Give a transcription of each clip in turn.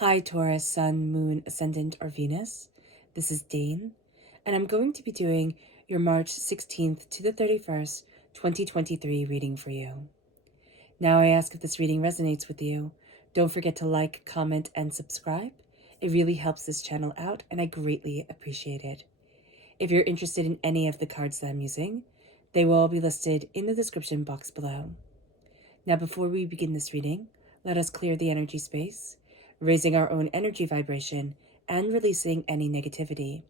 Hi Taurus, Sun, Moon, Ascendant, or Venus. This is Dane, and I'm going to be doing your March 16th to the 31st, 2023 reading for you. Now I ask if this reading resonates with you. Don't forget to like, comment, and subscribe. It really helps this channel out, and I greatly appreciate it. If you're interested in any of the cards that I'm using, they will all be listed in the description box below. Now before we begin this reading, let us clear the energy space, raising our own energy vibration and releasing any negativity.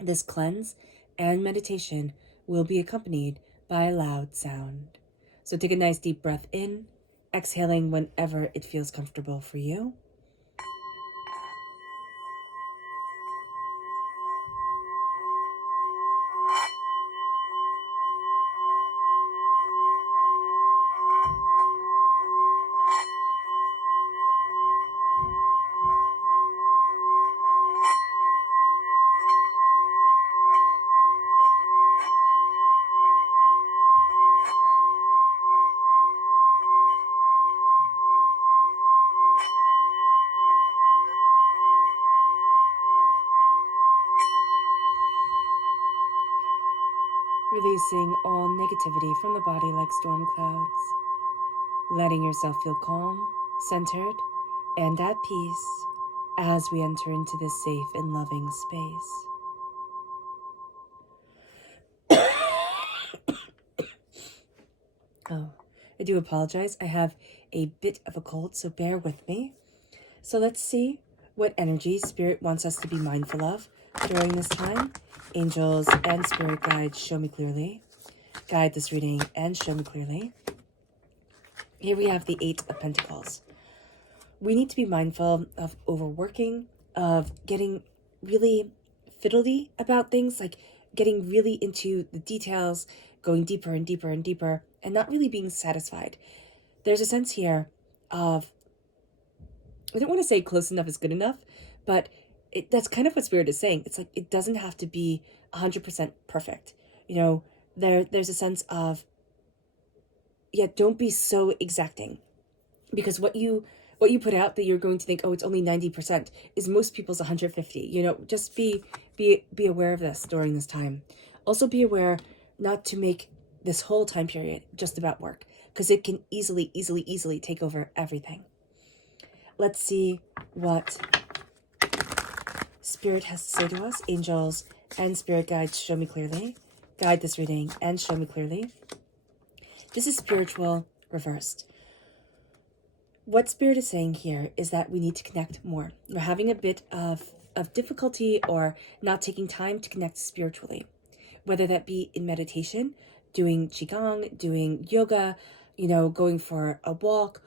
This cleanse and meditation will be accompanied by a loud sound. So take a nice deep breath in, exhaling whenever it feels comfortable for you. Releasing all negativity from the body like storm clouds. Letting yourself feel calm, centered, and at peace as we enter into this safe and loving space. Oh, I do apologize. I have a bit of a cold, so bear with me. So let's see what energy Spirit wants us to be mindful of during this time. Angels and Spirit guides, show me clearly. Guide this reading and show me clearly. Here we have the Eight of Pentacles. We need to be mindful of overworking, of getting really fiddly about things, like getting really into the details, going deeper and deeper and deeper, and not really being satisfied. There's a sense here of, I don't want to say close enough is good enough, but that's kind of what Spirit is saying. It's like it doesn't have to be 100% perfect. You know, there's a sense of, yeah, don't be so exacting, because what you put out that you're going to think, oh, it's only 90%, is most people's 150. You know, just be aware of this during this time. Also be aware not to make this whole time period just about work, because it can easily take over everything. Let's see what Spirit has to say to us. Angels and Spirit guides, show me clearly. Guide this reading and show me clearly. This is spiritual reversed. What Spirit is saying here is that we need to connect more. We're having a bit of difficulty or not taking time to connect spiritually, whether that be in meditation, doing qigong, doing yoga, you know, going for a walk,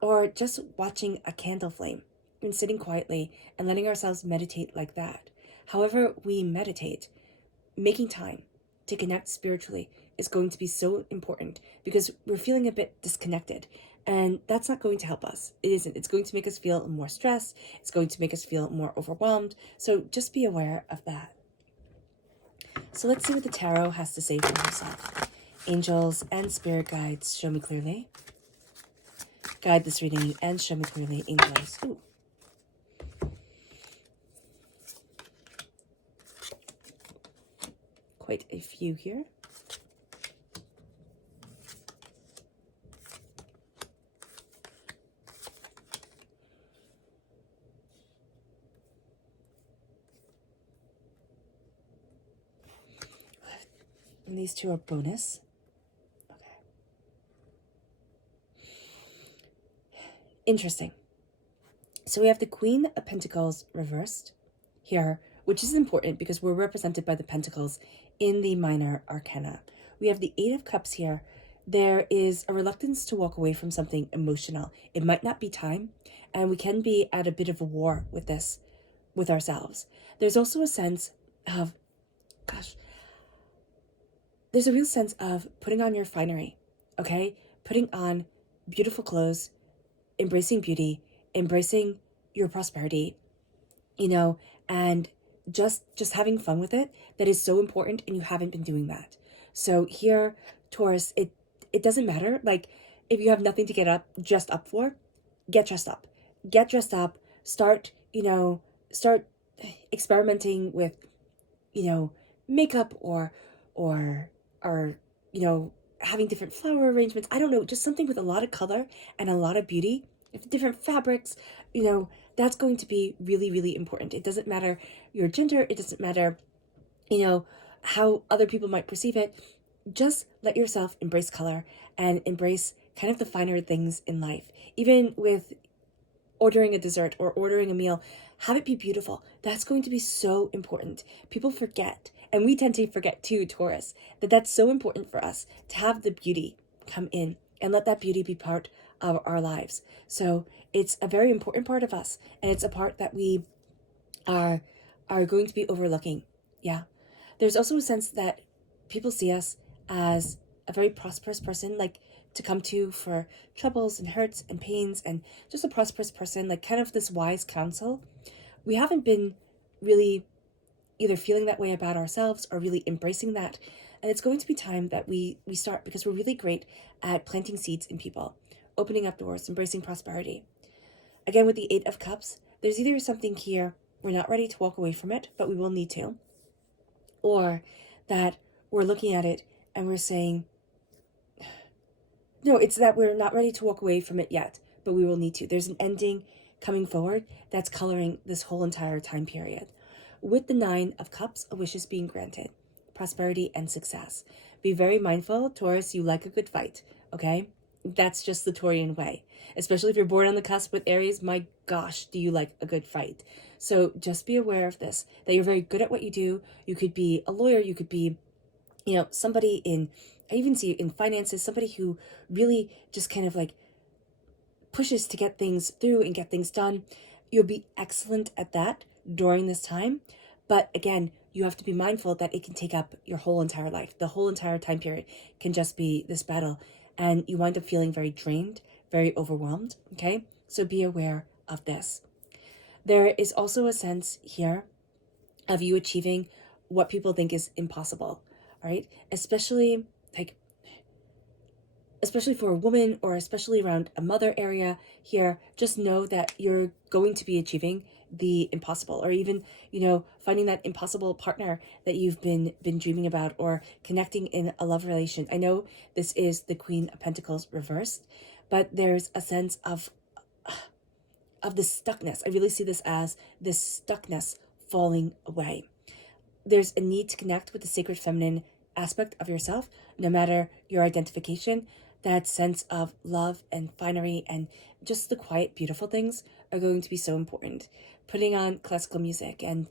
or just watching a candle flame and sitting quietly and letting ourselves meditate like that. However we meditate, making time to connect spiritually is going to be so important, because we're feeling a bit disconnected, and that's not going to help us. It isn't. It's going to make us feel more stressed. It's going to make us feel more overwhelmed. So just be aware of that. So let's see what the tarot has to say for yourself. Angels and Spirit guides, show me clearly. Guide this reading and show me clearly, angels. Ooh. Quite a few here. And these two are bonus. Okay. Interesting. So we have the Queen of Pentacles reversed here, which is important because we're represented by the Pentacles in the minor arcana. We have the Eight of Cups here. There is a reluctance to walk away from something emotional. It might not be time, and we can be at a bit of a war with this, with ourselves. There's also a sense of, there's a real sense of putting on your finery, okay? Putting on beautiful clothes, embracing beauty, embracing your prosperity, you know, and just having fun with it. That is so important, and you haven't been doing that. So here, Taurus, it doesn't matter. Like, if you have nothing to get dressed up for, get dressed up. Get dressed up, start, start experimenting with, makeup or having different flower arrangements. I don't know, just something with a lot of color and a lot of beauty, different fabrics, that's going to be really, really important. It doesn't matter your gender. It doesn't matter, how other people might perceive it. Just let yourself embrace color and embrace kind of the finer things in life. Even with ordering a dessert or ordering a meal, have it be beautiful. That's going to be so important. People forget, and we tend to forget too, Taurus, that that's so important for us to have the beauty come in and let that beauty be part of our lives. So it's a very important part of us, and it's a part that we are going to be overlooking. Yeah. There's also a sense that people see us as a very prosperous person, like to come to for troubles and hurts and pains, and just a prosperous person, like kind of this wise counsel. We haven't been really either feeling that way about ourselves or really embracing that. And it's going to be time that we start, because we're really great at planting seeds in people, opening up doors, embracing prosperity. Again, with the Eight of Cups, there's either something here, we're not ready to walk away from it, but we will need to, or that we're looking at it and we're saying, no, it's that we're not ready to walk away from it yet, but we will need to. There's an ending coming forward that's coloring this whole entire time period. With the Nine of Cups, a wish is being granted, prosperity and success. Be very mindful, Taurus, you like a good fight, okay? That's just the Taurian way. Especially if you're born on the cusp with Aries, my gosh, do you like a good fight? So just be aware of this, that you're very good at what you do. You could be a lawyer, you could be, somebody I even see in finances, somebody who really just kind of like pushes to get things through and get things done. You'll be excellent at that during this time. But again, you have to be mindful that it can take up your whole entire life. The whole entire time period can just be this battle. And you wind up feeling very drained, very overwhelmed, okay? So be aware of this. There is also a sense here of you achieving what people think is impossible, all right? Especially for a woman, or especially around a mother area here, just know that you're going to be achieving the impossible, or even, finding that impossible partner that you've been dreaming about, or connecting in a love relation. I know this is the Queen of Pentacles reversed, but there's a sense of this stuckness. I really see this as this stuckness falling away. There's a need to connect with the sacred feminine aspect of yourself, no matter your identification. That sense of love and finery and just the quiet, beautiful things are going to be so important. Putting on classical music and,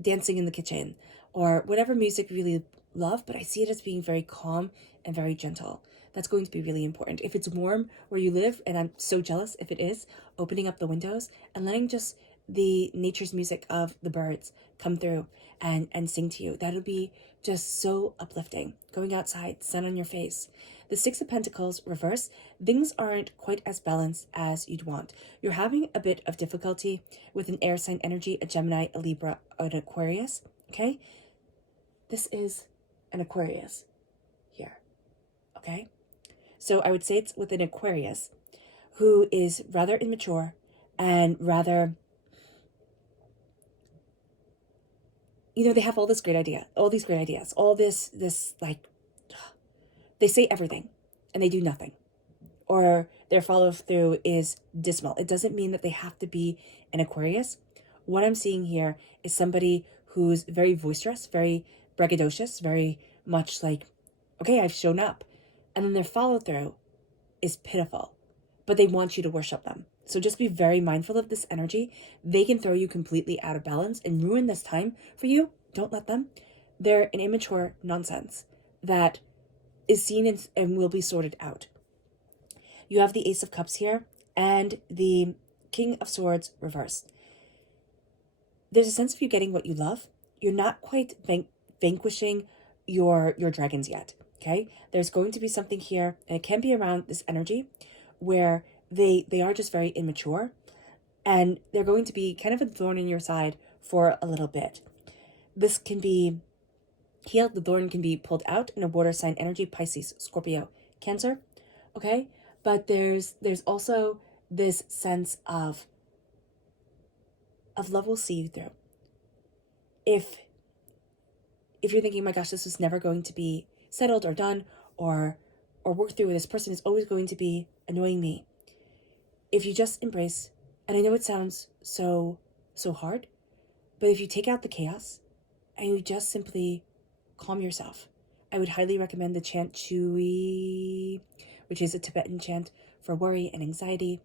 dancing in the kitchen, or whatever music you really love, but I see it as being very calm and very gentle. That's going to be really important. If it's warm where you live, and I'm so jealous if it is, opening up the windows and letting just the nature's music of the birds come through and sing to you. That'll be just so uplifting. Going outside, sun on your face. The Six of Pentacles reverse, things aren't quite as balanced as you'd want. You're having a bit of difficulty with an air sign energy, a Gemini, a Libra, an Aquarius, okay? This is an Aquarius here, okay? So I would say it's with an Aquarius who is rather immature and rather, they have all these great ideas, all this like, they say everything and they do nothing, or their follow through is dismal. It doesn't mean that they have to be an Aquarius. What I'm seeing here is somebody who's very boisterous, very braggadocious, very much like, okay, I've shown up. And then their follow through is pitiful, but they want you to worship them. So just be very mindful of this energy. They can throw you completely out of balance and ruin this time for you. Don't let them. They're an immature nonsense that is seen and will be sorted out. You have the Ace of Cups here and the King of Swords reversed. There's a sense of you getting what you love. You're not quite vanquishing your dragons yet, okay? There's going to be something here, and it can be around this energy where they are just very immature, and they're going to be kind of a thorn in your side for a little bit. This can be healed. The thorn can be pulled out in a water sign energy, Pisces, Scorpio, Cancer, okay? But there's also this sense of love will see you through. If you're thinking, my gosh, this was never going to be settled or done or worked through, this person is always going to be annoying me. If you just embrace, and I know it sounds so hard, but if you take out the chaos and you just simply calm yourself, I would highly recommend the chant Chui, which is a Tibetan chant for worry and anxiety.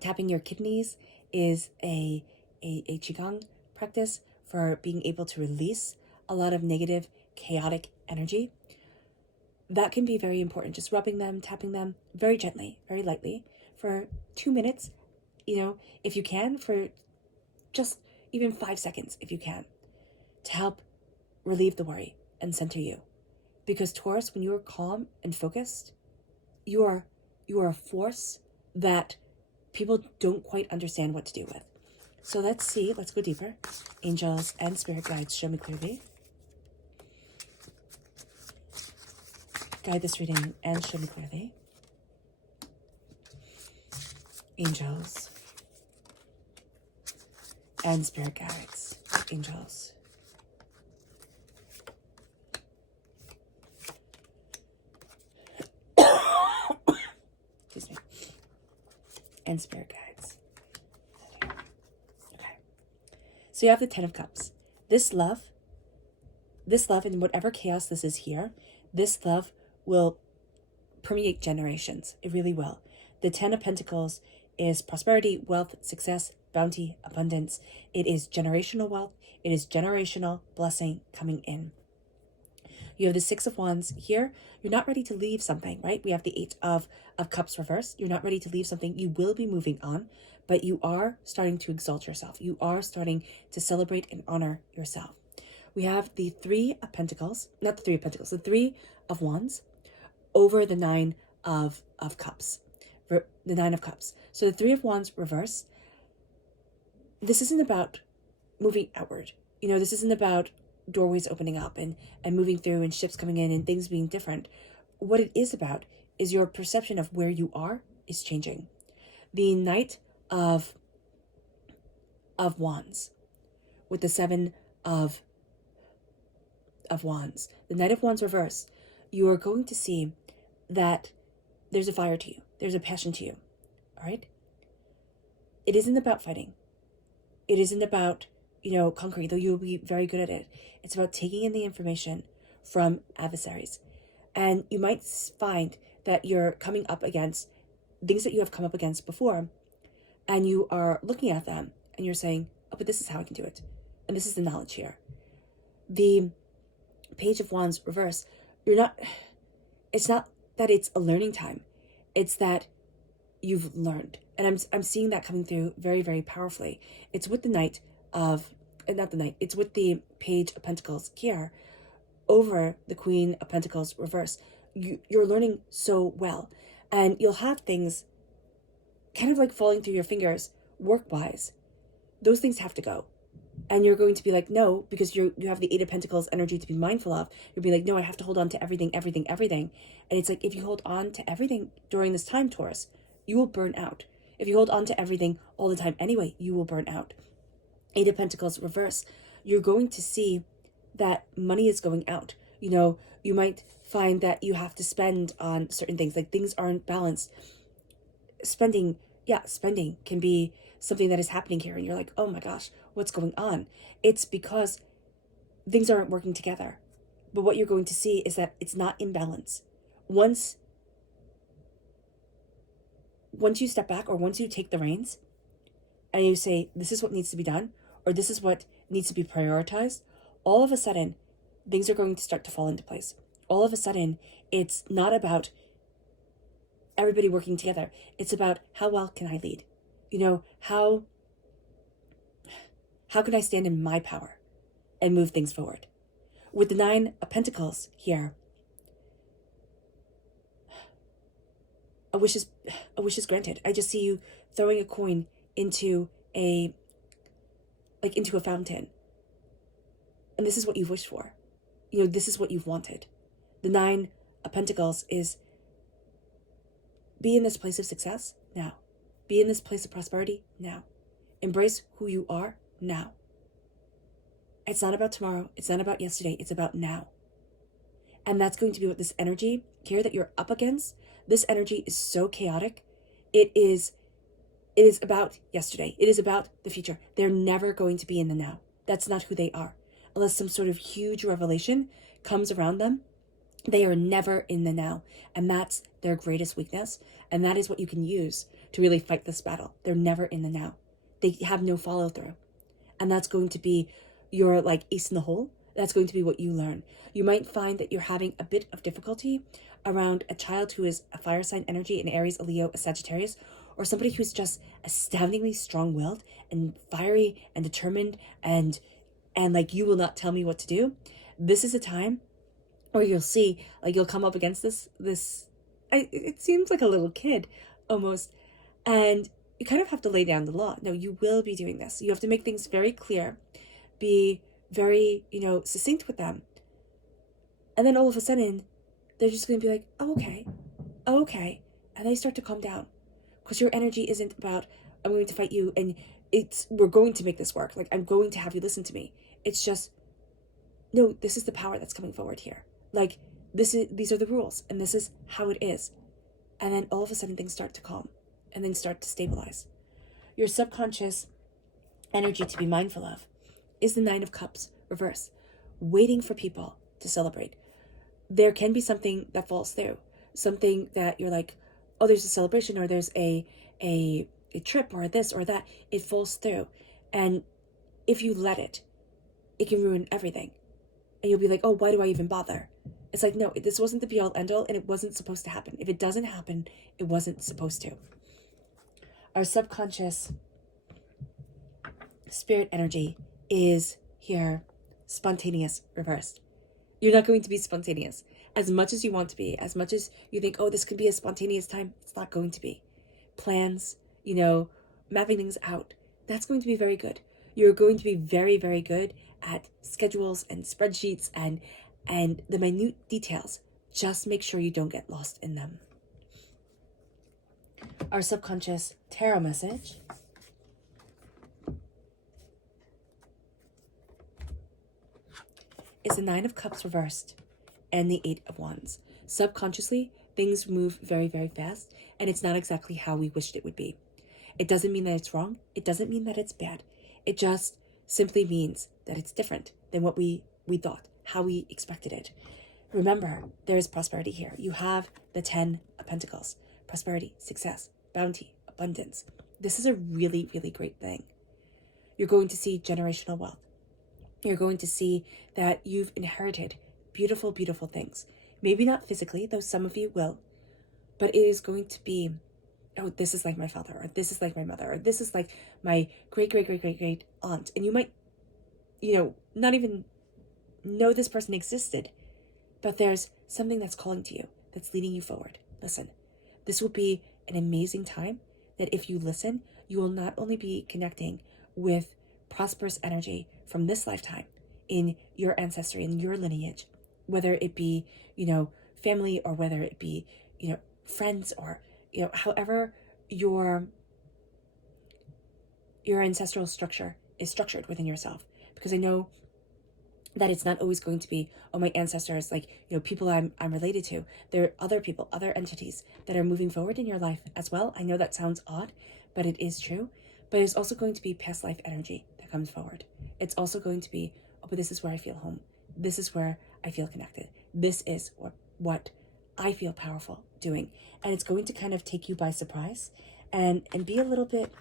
Tapping your kidneys is a Qigong practice for being able to release a lot of negative, chaotic energy. That can be very important. Just rubbing them, tapping them very gently, very lightly for 2 minutes, if you can, for just even 5 seconds, if you can, to help relieve the worry and center you. Because Taurus, when you are calm and focused, you are a force that people don't quite understand what to do with. So let's go deeper. Angels and spirit guides, show me clearly. Guide this reading and show me clearly. Angels and spirit guides. Angels. Excuse me. And spirit guides. Okay. So you have the Ten of Cups. This love, and whatever chaos this is here, this love will permeate generations. It really will. The Ten of Pentacles is prosperity, wealth, success, bounty, abundance. It is generational wealth. It is generational blessing coming in. You have the Six of Wands here. You're not ready to leave something, right? We have the Eight of Cups reversed. You're not ready to leave something. You will be moving on, but you are starting to exalt yourself. You are starting to celebrate and honor yourself. We have the Three of Pentacles, not the Three of Pentacles, the Three of Wands over the Nine of Cups. The Nine of Cups. So the Three of Wands reversed. This isn't about moving outward. This isn't about doorways opening up and moving through and ships coming in and things being different. What it is about is your perception of where you are is changing. The Knight of Wands with the Seven of Wands. The Knight of Wands reverse. You are going to see that there's a fire to you. There's a passion to you. All right? It isn't about fighting. It isn't about, conquering, though you'll be very good at it. It's about taking in the information from adversaries. And you might find that you're coming up against things that you have come up against before, and you are looking at them and you're saying, oh, but this is how I can do it. And this is the knowledge here. The Page of Wands reverse, it's not that it's a learning time. It's that you've learned. And I'm seeing that coming through very, very powerfully. It's with the it's with the Page of Pentacles here over the Queen of Pentacles reverse. You're learning so well. And you'll have things kind of like falling through your fingers work-wise. Those things have to go. And you're going to be like, no, because you have the Eight of Pentacles energy to be mindful of. You'll be like, no, I have to hold on to everything. And it's like, if you hold on to everything during this time, Taurus, you will burn out. If you hold on to everything all the time anyway, you will burn out. Eight of Pentacles reverse. You're going to see that money is going out. You might find that you have to spend on certain things, like things aren't balanced. Spending can be something that is happening here, and you're like, oh my gosh, what's going on? It's because things aren't working together. But what you're going to see is that it's not in balance. Once you step back, or once you take the reins and you say, this is what needs to be done, or this is what needs to be prioritized, all of a sudden, things are going to start to fall into place. All of a sudden, it's not about everybody working together. It's about how well can I lead? How can I stand in my power and move things forward? With the Nine of Pentacles here, a wish is granted. I just see you throwing a coin into a fountain. And this is what you've wished for. This is what you've wanted. The Nine of Pentacles is Be in this place of success now. Be in this place of prosperity now. Embrace who you are now. It's not about tomorrow. It's not about yesterday. It's about now. And that's going to be what this energy here that you're up against, this energy is so chaotic. It is about yesterday. It is about the future. They're never going to be in the now. That's not who they are. Unless some sort of huge revelation comes around them, they are never in the now. And that's their greatest weakness. And that is what you can use to really fight this battle. They're never in the now. They have no follow through. And that's going to be your like ace in the hole. That's going to be what you learn. You might find that you're having a bit of difficulty around a child who is a fire sign energy, an Aries, a Leo, a Sagittarius, or somebody who's just astoundingly strong-willed and fiery and determined and like, you will not tell me what to do. This is a time where you'll see, like, you'll come up against it seems like a little kid almost, and you kind of have to lay down the law. No, you will be doing this. You have to make things very clear, be very, succinct with them. And then all of a sudden, they're just going to be like, oh, okay. And they start to calm down. Because your energy isn't about, I'm going to fight you and we're going to make this work. Like, I'm going to have you listen to me. It's just, no, this is the power that's coming forward here. Like, these are the rules and this is how it is. And then all of a sudden things start to calm and things start to stabilize. Your subconscious energy to be mindful of is the 9 of Cups reverse, waiting for people to celebrate. There can be something that falls through, something that you're like, oh, there's a celebration or there's a trip or this or that. It falls through. And if you let it can ruin everything. And you'll be like, oh, why do I even bother? It's like, no, this wasn't the be all end all and it wasn't supposed to happen. If it doesn't happen, it wasn't supposed to. Our subconscious spirit energy is here, spontaneous reversed. You're not going to be spontaneous. As much as you want to be, as much as you think, oh, this could be a spontaneous time, it's not going to be. Plans, mapping things out, that's going to be very good. You're going to be very, very good at schedules and spreadsheets and the minute details. Just make sure you don't get lost in them. Our subconscious tarot message is the 9 of Cups reversed and the 8 of Wands. Subconsciously, things move very, very fast, and it's not exactly how we wished it would be. It doesn't mean that it's wrong. It doesn't mean that it's bad. It just simply means that it's different than what we thought, how we expected it. Remember, there is prosperity here. You have the 10 of Pentacles. Prosperity, success, bounty, abundance. This is a really, really great thing. You're going to see generational wealth. You're going to see that you've inherited beautiful, beautiful things. Maybe not physically, though some of you will, but it is going to be, oh, this is like my father, or this is like my mother, or this is like my great, great, great, great, great aunt. And you might, not even know this person existed, but there's something that's calling to you, that's leading you forward. Listen, this will be an amazing time that if you listen, you will not only be connecting with prosperous energy from this lifetime in your ancestry, in your lineage, whether it be, family, or whether it be, friends, or, however your ancestral structure is structured within yourself. Because I know that it's not always going to be, oh, my ancestors, like, people I'm related to. There are other people, other entities that are moving forward in your life as well. I know that sounds odd, but it is true. But there's also going to be past life energy that comes forward. It's also going to be, oh, but this is where I feel home. This is where I feel connected. This is what I feel powerful doing. And it's going to kind of take you by surprise and be a little bit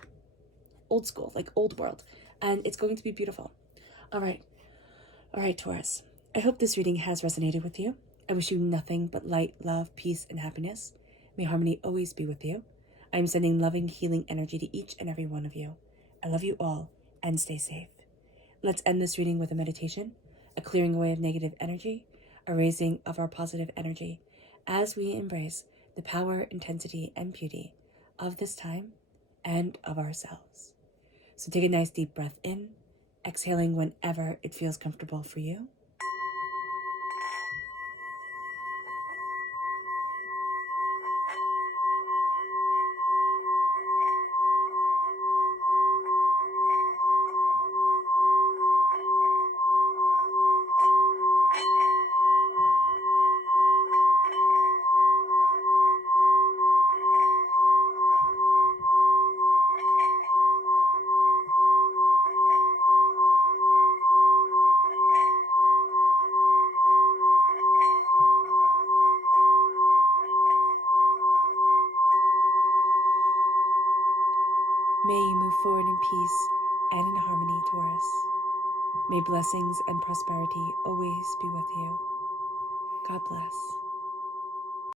old school, like old world. And it's going to be beautiful. All right, Taurus. I hope this reading has resonated with you. I wish you nothing but light, love, peace, and happiness. May harmony always be with you. I am sending loving, healing energy to each and every one of you. I love you all, and stay safe. Let's end this reading with a meditation, a clearing away of negative energy, a raising of our positive energy, as we embrace the power, intensity, and beauty of this time and of ourselves. So take a nice deep breath in, exhaling whenever it feels comfortable for you. May you move forward in peace and in harmony, Taurus. May blessings and prosperity always be with you. God bless.